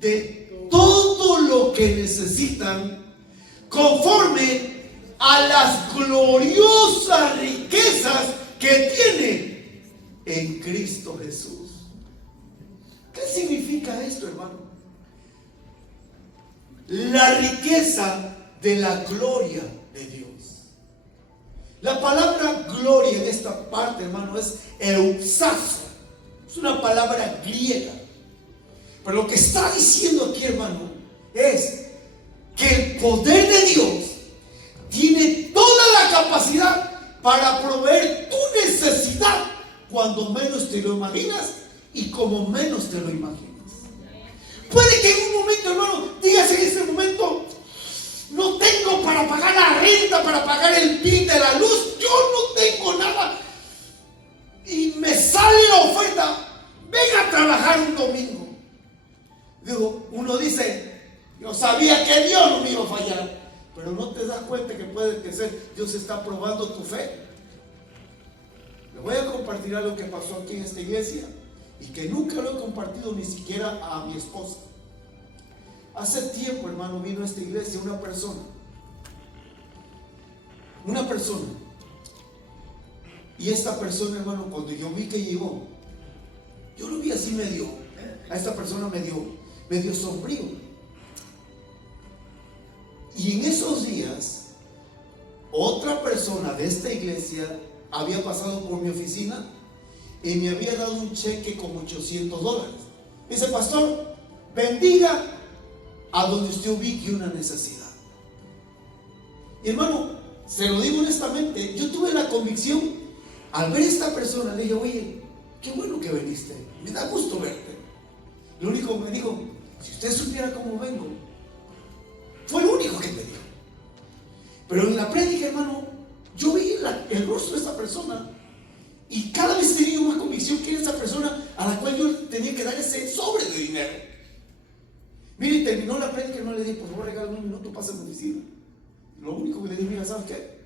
de todo lo que necesitan conforme a las gloriosas riquezas que tiene en Cristo Jesús. ¿Qué significa esto, hermano? La riqueza de la gloria de Dios. La palabra gloria en esta parte, hermano, es eusazo. Es una palabra griega. Pero lo que está diciendo aquí, hermano, es que el poder de Dios tiene toda la capacidad para proveer tu necesidad cuando menos te lo imaginas y como menos te lo imaginas. Puede que en un momento, hermano, digas en ese momento: no tengo para pagar la renta, para pagar el bill de la luz, yo no tengo nada. Y me sale la oferta: ven a trabajar un domingo. Digo, uno dice: yo sabía que Dios no me iba a fallar. Pero no te das cuenta que puede que ser Dios está probando tu fe. Le voy a compartir algo que pasó aquí en esta iglesia y que nunca lo he compartido ni siquiera a mi esposa. Hace tiempo, hermano, vino a esta iglesia una persona. Y esta persona, hermano, cuando yo vi que llegó, yo lo vi así medio, a esta persona medio sombrío. Y en esos días, otra persona de esta iglesia había pasado por mi oficina y me había dado un cheque con $800. Dice: pastor, bendiga a donde usted ubique una necesidad. Y hermano, se lo digo honestamente, yo tuve la convicción, al ver a esta persona, le dije: oye, qué bueno que viniste, me da gusto verte. Lo único que me dijo: si usted supiera cómo vengo. Fue lo único que me dijo. Pero en la prédica, hermano, yo vi el rostro de esta persona y cada vez tenía más convicción que era esa persona a la cual yo tenía que dar ese sobre de dinero. Mire, terminó la prédica y no le dije: por favor, regálame un minuto, pasa a mi oficina. Lo único que le dije: mira, ¿sabes qué?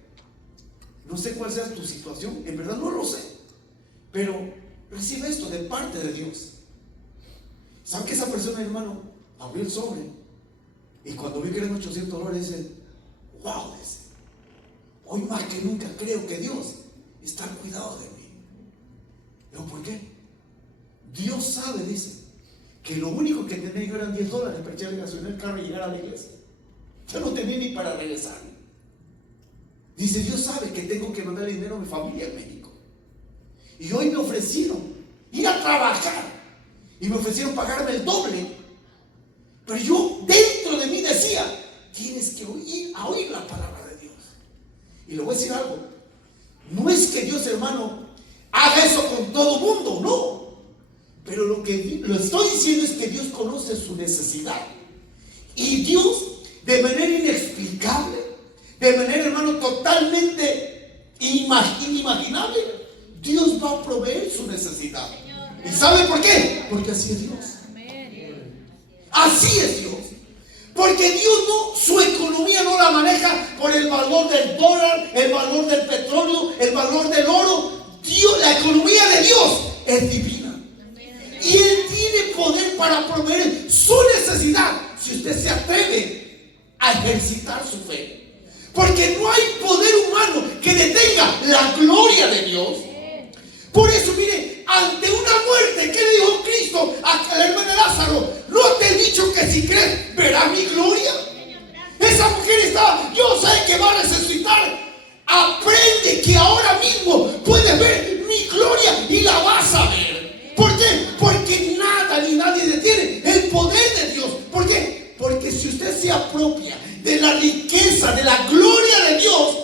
No sé cuál sea tu situación, en verdad no lo sé, pero recibe esto de parte de Dios. ¿Sabe que esa persona, hermano, abrió el sobre? Y cuando vi que eran $800, dice: wow, dice, hoy más que nunca creo que Dios está al cuidado de mí. Digo: ¿por qué? Dios sabe, dice, que lo único que tenía yo eran $10 para echarle gasolina al carro y llegar a la iglesia. Yo no tenía ni para regresar. Dice: Dios sabe que tengo que mandarle dinero a mi familia en México. Y hoy me ofrecieron ir a trabajar y me ofrecieron pagarme el doble. Pero yo dentro de mí decía: tienes que oír la palabra de Dios. Y le voy a decir algo: no es que Dios, hermano, haga eso con todo mundo, no. Pero lo que lo estoy diciendo es que Dios conoce su necesidad. Y Dios, de manera inexplicable, de manera, hermano, totalmente inimaginable, Dios va a proveer su necesidad. ¿Y sabe por qué? Porque así es Dios. Así es Dios. Porque Dios su economía no la maneja por el valor del dólar, el valor del petróleo, el valor del oro. La economía de Dios es divina. Y Él tiene poder para proveer su necesidad si usted se atreve a ejercitar su fe. Porque no hay poder humano que detenga la gloria de Dios. Por eso, mire, ante una muerte, ¿qué le dijo Cristo a la hermana Lázaro? ¿No te he dicho que si crees verás mi gloria? Esa mujer estaba: yo sé que va a resucitar. Aprende que ahora mismo puedes ver mi gloria y la vas a ver. ¿Por qué? Porque nada ni nadie detiene el poder de Dios. ¿Por qué? Porque si usted se apropia de la riqueza, de la gloria de Dios,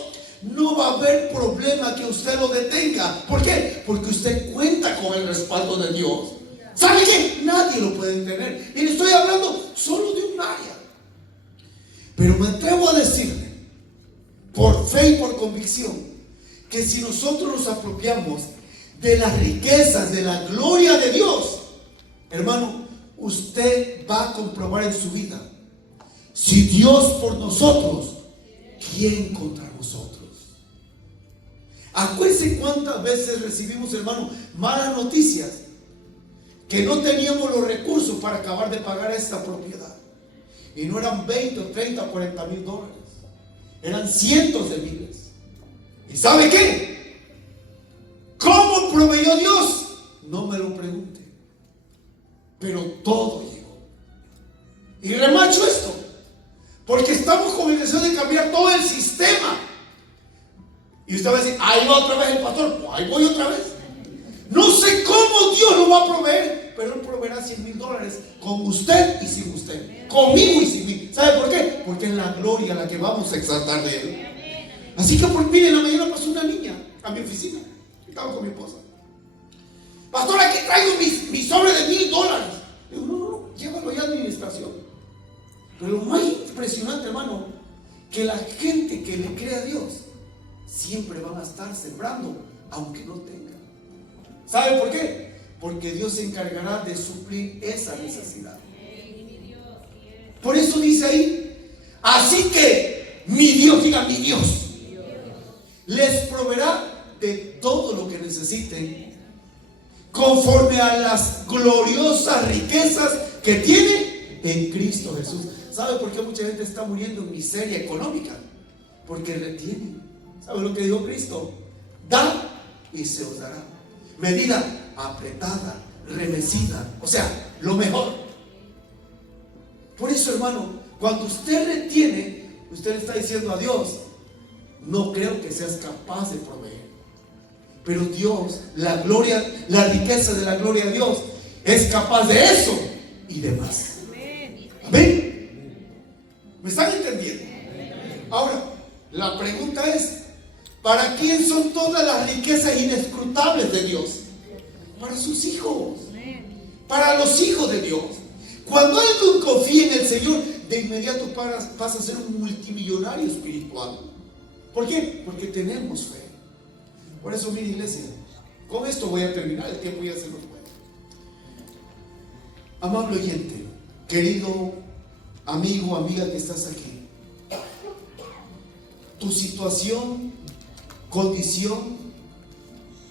no va a haber problema que usted lo detenga. ¿Por qué? Porque usted cuenta con el respaldo de Dios. ¿Sabe qué? Nadie lo puede detener. Y le estoy hablando solo de un área. Pero me atrevo a decirle, por fe y por convicción, que si nosotros nos apropiamos de las riquezas, de la gloria de Dios, hermano, usted va a comprobar en su vida: si Dios por nosotros, ¿quién contra nosotros? Acuérdense cuántas veces recibimos, hermano, malas noticias, que no teníamos los recursos para acabar de pagar esta propiedad. Y no eran 20, 30, 40 mil dólares. Eran cientos de miles. ¿Y sabe qué? ¿Cómo proveyó Dios? No me lo pregunte. Pero todo llegó. Y remacho esto, porque estamos con el deseo de cambiar todo el sistema Y usted va a decir, ahí va otra vez el pastor, pues ahí voy otra vez. No sé cómo Dios lo va a proveer, pero Él proveerá $100,000 con usted y sin usted, conmigo y sin mí. ¿Sabe por qué? Porque es la gloria la que vamos a exaltar de Él. Así que por mí en la mañana pasó una niña a mi oficina. Estaba con mi esposa. Pastor, aquí traigo mi sobre de $1,000. Le digo, no, llévalo ya a administración. Pero lo más impresionante, hermano, que la gente que le cree a Dios siempre van a estar sembrando, aunque no tengan. ¿Sabe por qué? Porque Dios se encargará de suplir esa necesidad. Por eso dice ahí, así que mi Dios, diga mi Dios, les proveerá de todo lo que necesiten conforme a las gloriosas riquezas que tiene en Cristo Jesús. ¿Sabe por qué mucha gente está muriendo en miseria económica? Porque retienen. ¿Sabe lo que dijo Cristo? Da y se os dará. Medida apretada, remecida, o sea, lo mejor. Por eso, hermano, cuando usted retiene, usted le está diciendo a Dios, no creo que seas capaz de proveer. Pero Dios, la gloria, la riqueza de la gloria de Dios es capaz de eso y de más. ¿Amén? ¿Me están entendiendo? Ahora, la pregunta es, ¿para quién son todas las riquezas inescrutables de Dios? Para sus hijos, para los hijos de Dios. Cuando alguien confía en el Señor, de inmediato pasa a ser un multimillonario espiritual. ¿Por qué? Porque tenemos fe. Por eso, mire, iglesia, con esto voy a terminar, el tiempo ya se nos fue. Amable oyente, querido amigo, amiga que estás aquí, tu situación, condición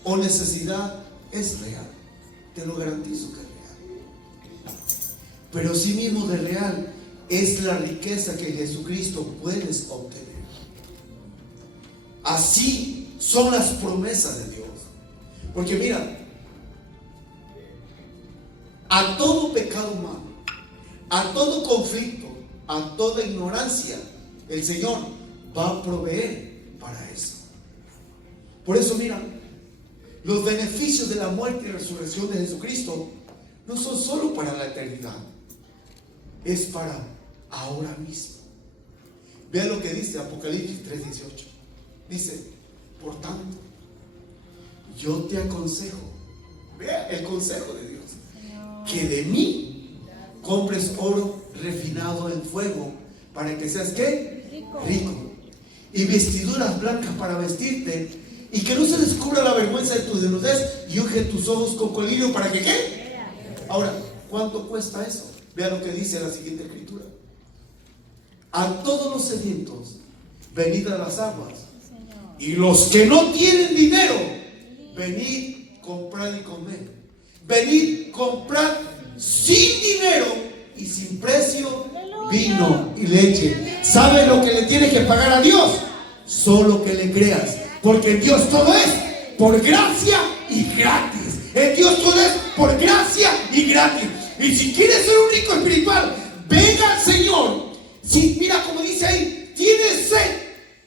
o necesidad es real, te lo garantizo que es real. Pero sí mismo de real es la riqueza que en Jesucristo puedes obtener. Así son las promesas de Dios. Porque mira, a todo pecado humano, a todo conflicto, a toda ignorancia, el Señor va a proveer para eso. Por eso mira, los beneficios de la muerte y resurrección de Jesucristo no son solo para la eternidad, es para ahora mismo. Vea lo que dice Apocalipsis 3:18. Dice, por tanto, yo te aconsejo, vea el consejo de Dios, que de mí compres oro refinado en fuego, para que seas ¿qué? Rico. Y vestiduras blancas para vestirte, y que no se descubra la vergüenza de tu desnudez, y unge tus ojos con colirio para que ¿qué? Ahora, ¿cuánto cuesta eso? Vea lo que dice la siguiente escritura. A todos los sedientos, venid a las aguas, y los que no tienen dinero, venid, comprad y comed. Venid, comprad sin dinero y sin precio vino y leche. ¿Sabes lo que le tienes que pagar a Dios? Solo que le creas, porque en Dios todo es por gracia y gratis. En Dios todo es por gracia y gratis. Y si quieres ser un rico espiritual, venga al Señor. Si, mira como dice ahí, tienes sed,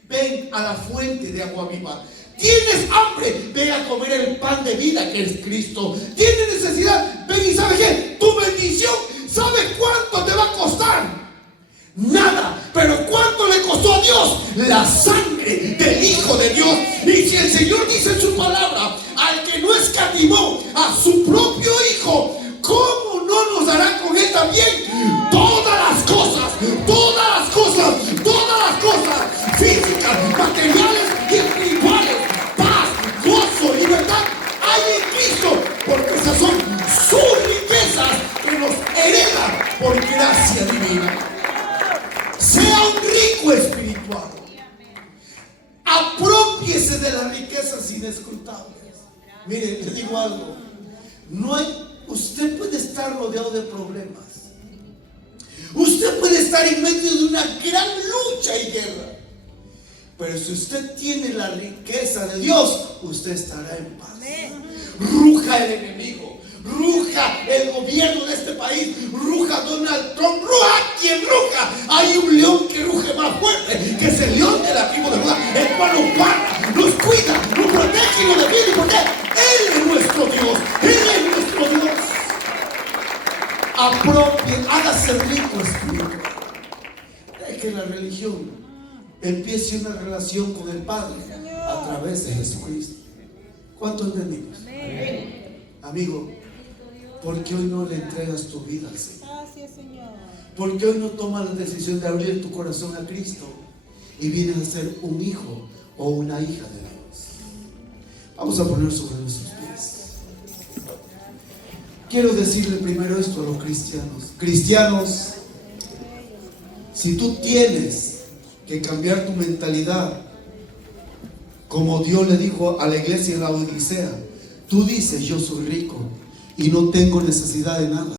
ven a la fuente de agua viva. Tienes hambre, ven a comer el pan de vida que es Cristo. Tienes necesidad, ven y ¿sabes qué? Tu bendición, ¿sabes cuánto te va a costar? Nada, pero ¿cuánto le costó a Dios? La sangre del Hijo de Dios. Y si el Señor dice en su palabra, al que no escatimó a su propio Hijo, ¿cómo no nos dará con Él también todas las cosas? Todas las cosas, todas las cosas físicas, materiales y espirituales, paz, gozo, libertad, hay en Cristo, porque esas son sus riquezas que nos hereda por gracia divina. Sea un rico espiritual, aprópiese de las riquezas inescrutables. Mire, le digo algo, no hay. Usted puede estar rodeado de problemas. Usted puede estar en medio de una gran lucha y guerra. Pero si usted tiene la riqueza de Dios, usted estará en paz. Ruja el enemigo, ruja el gobierno de este país, ruja Donald Trump, ruja quien ruja. Hay un león que ruge más fuerte, que es el león de la tribu de Judá, el cual nos guarda, nos cuida, nos protege y nos defiende, porque Él es nuestro Dios. Él es nuestro Dios. Hágase rico espíritu. Es que la religión empiece una relación con el Padre a través de Jesucristo. ¿Cuántos entendimos? Amigo, ¿por qué hoy no le entregas tu vida al Señor? Gracias, Señor. ¿Por qué hoy no tomas la decisión de abrir tu corazón a Cristo y vienes a ser un hijo o una hija de Dios? Vamos a poner sobre nuestros pies. Quiero decirle primero esto a los cristianos. Cristianos, si tú tienes que cambiar tu mentalidad, como Dios le dijo a la iglesia en la Odisea, tú dices: yo soy rico y no tengo necesidad de nada.